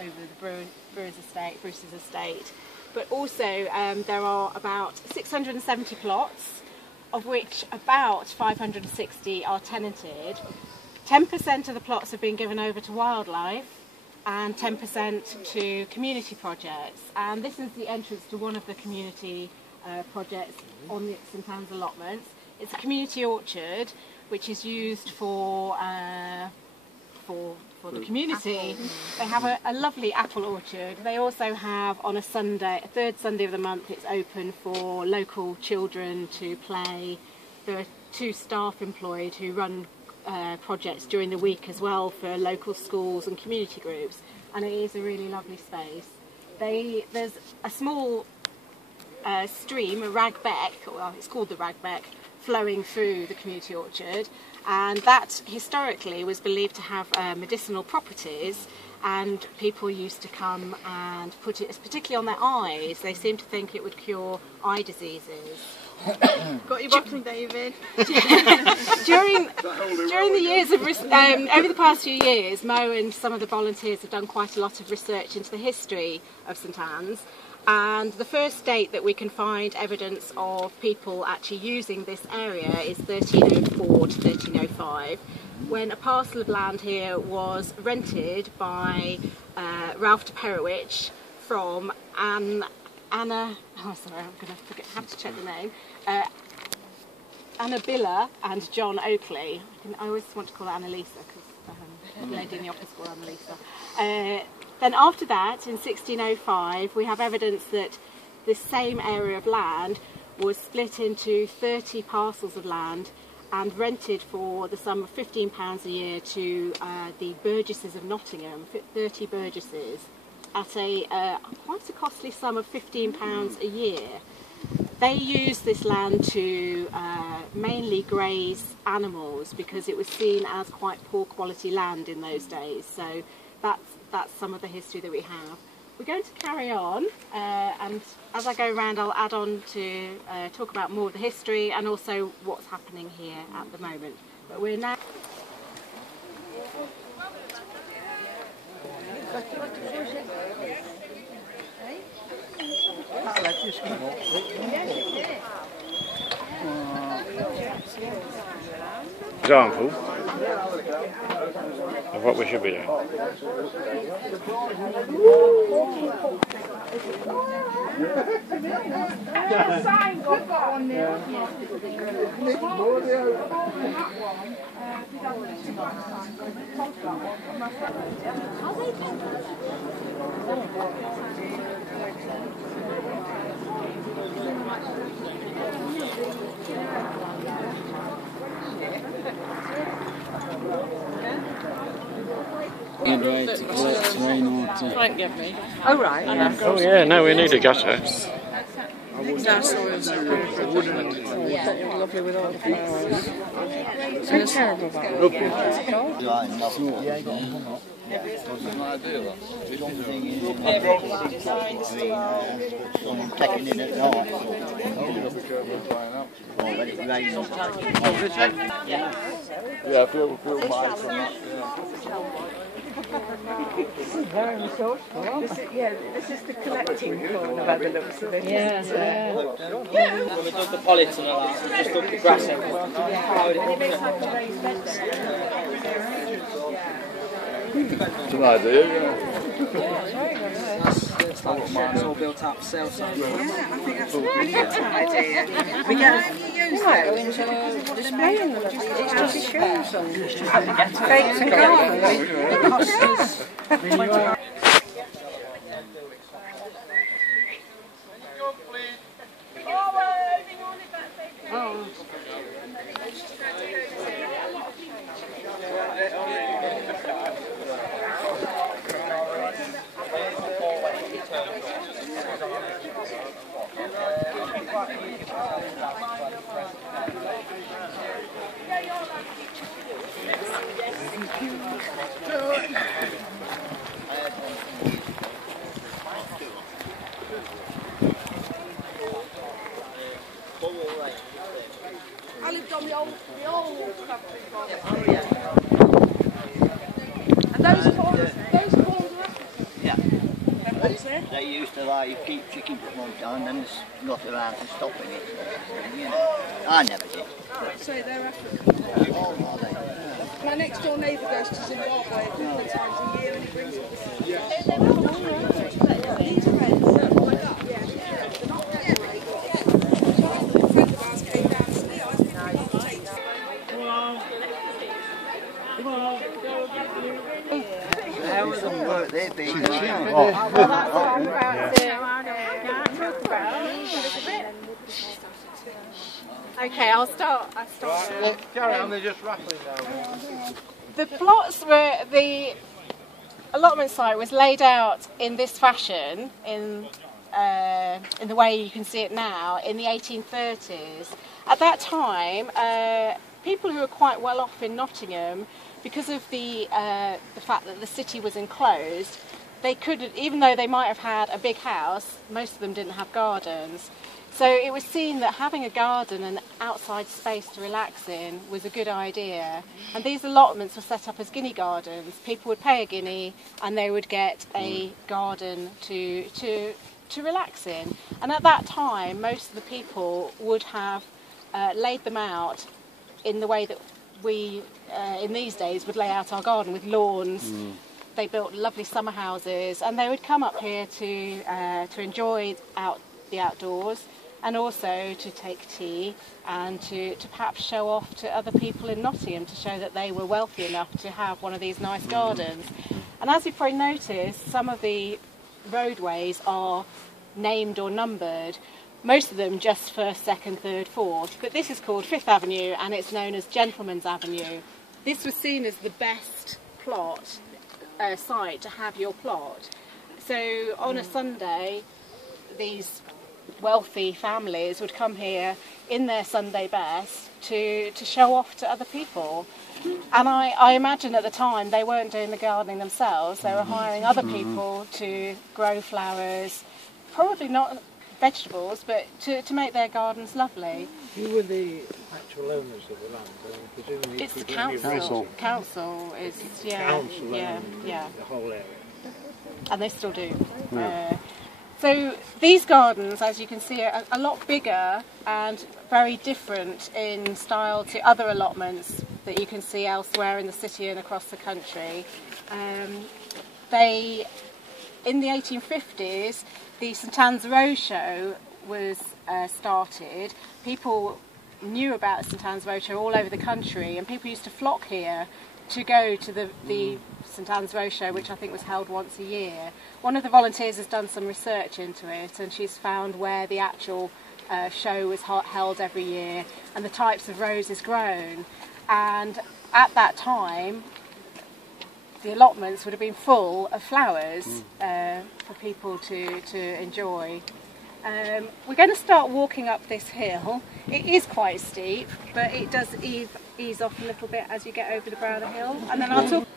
over the Bruce's estate. But also there are about 670 plots, of which about 560 are tenanted. 10% of the plots have been given over to wildlife and 10% to community projects. And this is the entrance to one of the community projects on the St Anne's allotments. It's a community orchard which is used for the community. They have a lovely apple orchard. They also have on a Sunday, a third Sunday of the month, it's open for local children to play. There are 2 staff employed who run projects during the week as well for local schools and community groups, and it is a really lovely space. There's a small stream, a ragbeck, well it's called the ragbeck, flowing through the community orchard, and that historically was believed to have medicinal properties, and people used to come and put it, particularly on their eyes. They seemed to think it would cure eye diseases. Got your bottle, David. during the years of over the past few years, Mo and some of the volunteers have done quite a lot of research into the history of St Anne's, and the first date that we can find evidence of people actually using this area is 1304 to 1305, when a parcel of land here was rented by Ralph de Perowich from Anna. Oh, sorry, I'm going to have to check the name. Anna Biller and John Oakley. I always want to call her Annalisa because the lady in the office called Annalisa. Then after that, in 1605, we have evidence that this same area of land was split into 30 parcels of land and rented for the sum of £15 a year to the Burgesses of Nottingham, 30 Burgesses, at quite a costly sum of £15 a year. They used this land to mainly graze animals because it was seen as quite poor quality land in those days. So that's some of the history that we have. We're going to carry on, and as I go around I'll add on to talk about more of the history and also what's happening here at the moment. But we're now... Example of what we should be doing. To collect rainwater. Oh right. Yeah. Oh yeah, no, we need a gutter. Lovely with all the flowers. It's terrible about Taking in at night. Let it rain. Yeah, feel mine from that. This is very resourceful. This is the collecting corner by the looks of it. Yeah. When we dug the polyton and all that, we just dug the grass in. And it makes like a raised bed It's an idea, yeah. It's like it's all built up for sale. Yeah, I think that's a really good idea. We might go into displaying them. It's just shoes on fakes and gardens. They used to like keep chicken for a long time and then got around to stopping it. You know, I never did. So they're African. Oh, are they? My next door neighbour goes to Zimbabwe a couple of times a year and he brings all the food. These are red. How was the work they've been doing? Well, that's what I'm about to talk about. Okay, I'll start. Carry on, they're just rattling down. The plots were the allotment site was laid out in this fashion in the way you can see it now in the 1830s. At that time, people who were quite well off in Nottingham, because of the fact that the city was enclosed, they couldn't, even though they might have had a big house, most of them didn't have gardens. So it was seen that having a garden and outside space to relax in was a good idea. And these allotments were set up as guinea gardens. People would pay a guinea and they would get a garden to relax in. And at that time, most of the people would have laid them out in the way that we, in these days, would lay out our garden with lawns. They built lovely summer houses and they would come up here to enjoy the outdoors, and also to take tea and to perhaps show off to other people in Nottingham to show that they were wealthy enough to have one of these nice gardens. And as you've probably noticed, some of the roadways are named or numbered, most of them just first, second, third, fourth, but this is called Fifth Avenue and it's known as Gentleman's Avenue. This was seen as the best plot site to have your plot. So on a Sunday, these wealthy families would come here in their Sunday best to show off to other people. And I imagine at the time they weren't doing the gardening themselves, they were hiring other people to grow flowers, probably not vegetables, but to make their gardens lovely. Who were the actual owners of the land? Presumably It's the council. Council is, Council yeah. the whole area. And they still do. So these gardens, as you can see, are a lot bigger and very different in style to other allotments that you can see elsewhere in the city and across the country. In the 1850s, the St Anne's Row show was started. People knew about St Anne's Row show all over the country, and people used to flock here to go to the St Anne's Row show, which I think was held once a year. One of the volunteers has done some research into it, and she's found where the actual show was held every year and the types of roses grown. And at that time, the allotments would have been full of flowers for people to enjoy. We're going to start walking up this hill. It is quite steep, but it does ease off a little bit as you get over the brow of the hill. And then I'll talk.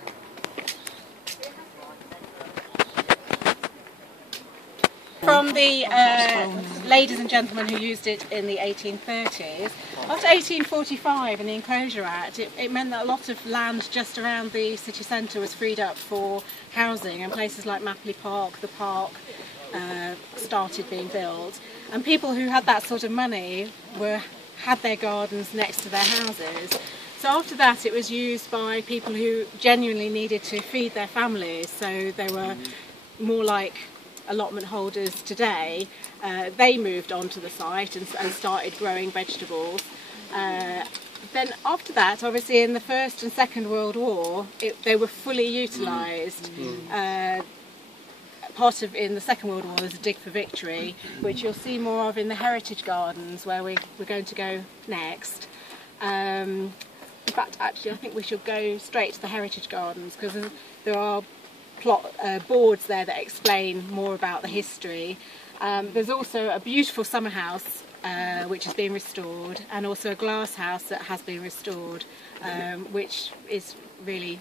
From the ladies and gentlemen who used it in the 1830s. After 1845 and the Enclosure Act, it meant that a lot of land just around the city centre was freed up for housing, and places like Mapley Park, the park, started being built. And people who had that sort of money had their gardens next to their houses. So after that it was used by people who genuinely needed to feed their families, so they were more like allotment holders today. They moved onto the site and started growing vegetables. Then after that, obviously in the First and Second World War, they were fully utilised. In the Second World War there's a dig for victory, which you'll see more of in the Heritage Gardens, where we're going to go next. In fact, actually, I think we should go straight to the Heritage Gardens, because there are boards there that explain more about the history. There's also a beautiful summer house which is being restored, and also a glass house that has been restored, which is really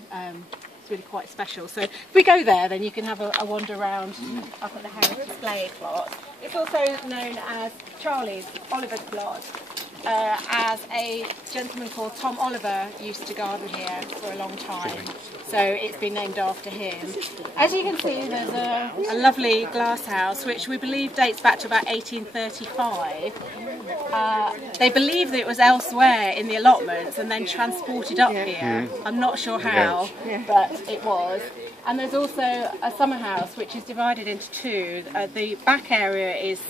quite special. So if we go there, then you can have a wander around up at the Heritage Display plot. It's also known as Oliver's plot. as a gentleman called Tom Oliver used to garden here for a long time. So it's been named after him. As you can see, there's a lovely glass house which we believe dates back to about 1835. They believe that it was elsewhere in the allotments and then transported up here. I'm not sure how, but it was. And there's also a summer house which is divided into two. The back area is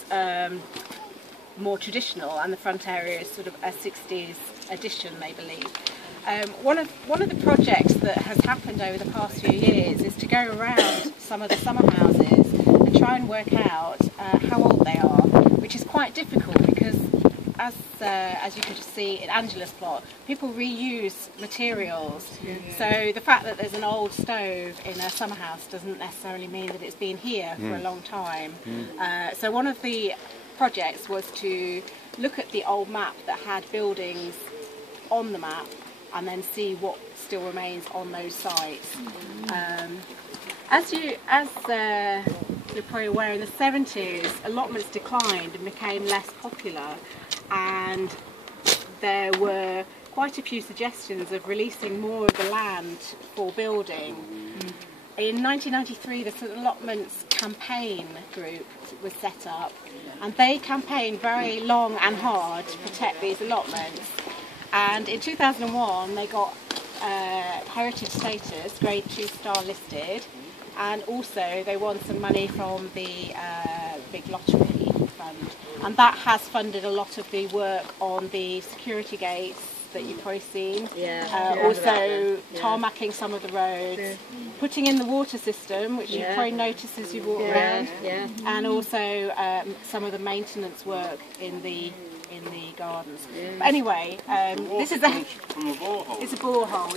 more traditional and the front area is sort of a 60s addition, they believe. One of the projects that has happened over the past few years is to go around some of the summer houses and try and work out how old they are, which is quite difficult because as you could see in Angela's plot, people reuse materials. So the fact that there's an old stove in a summer house doesn't necessarily mean that it's been here for a long time. So one of the projects was to look at the old map that had buildings on the map and then see what still remains on those sites. As you're probably aware, in the 70s allotments declined and became less popular, and there were quite a few suggestions of releasing more of the land for building. In 1993, the Allotments Campaign Group was set up, and they campaigned very long and hard to protect these allotments. And in 2001, they got heritage status, grade 2 star listed, and also they won some money from the big lottery fund. And that has funded a lot of the work on the security gates that you've probably seen. Also tarmacking some of the roads, putting in the water system, which you probably noticed as you walk around, and also some of the maintenance work in the gardens. But anyway, this is it's a borehole,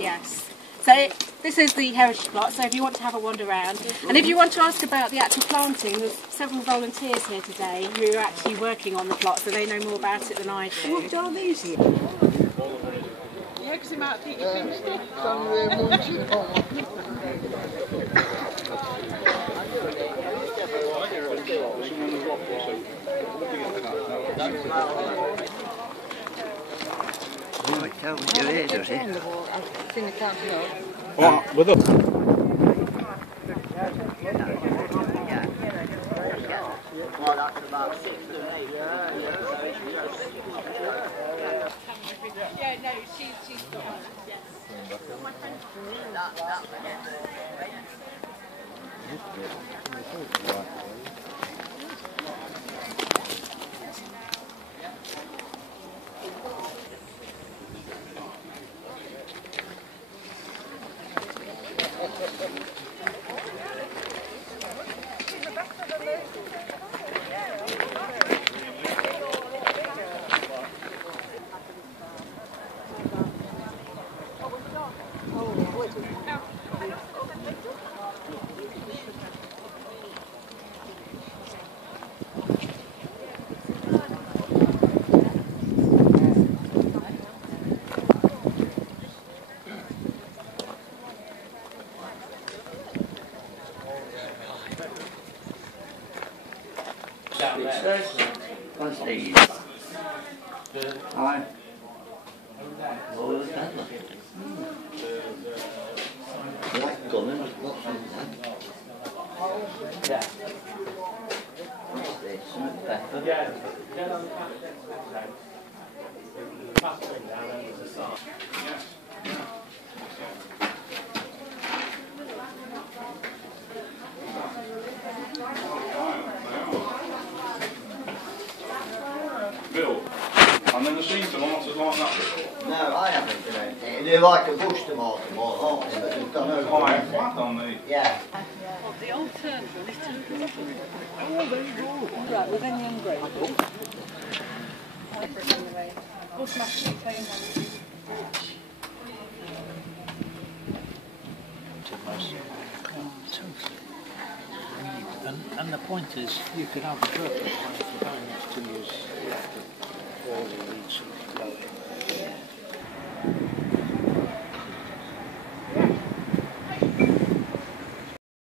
yes. So this is the heritage plot, so if you want to have a wander around, and if you want to ask about the actual planting, there's several volunteers here today who are actually working on the plot, so they know more about it than I do. What are these here? Yeah, because they might think you finished it. Tell me your ears, does it? It's in the catalogue. Oh, with us. Well, that's about 6 to 8. Yeah, no, she's got one, yes. What's these? Hi. Oh, look at that. Black gunner, what's that? What's this? Salt pepper? Bill, and then the seen tomatoes like that before. No, I haven't done anything. They're like a bush tomato more, aren't they? But they've gone over. High and flat on the... Yeah. The old turn one is too. Oh, there you go. Right, well then you're ungrateful. Automatically clean. And the point is, you could have a purpose if you're going next to use all the leads.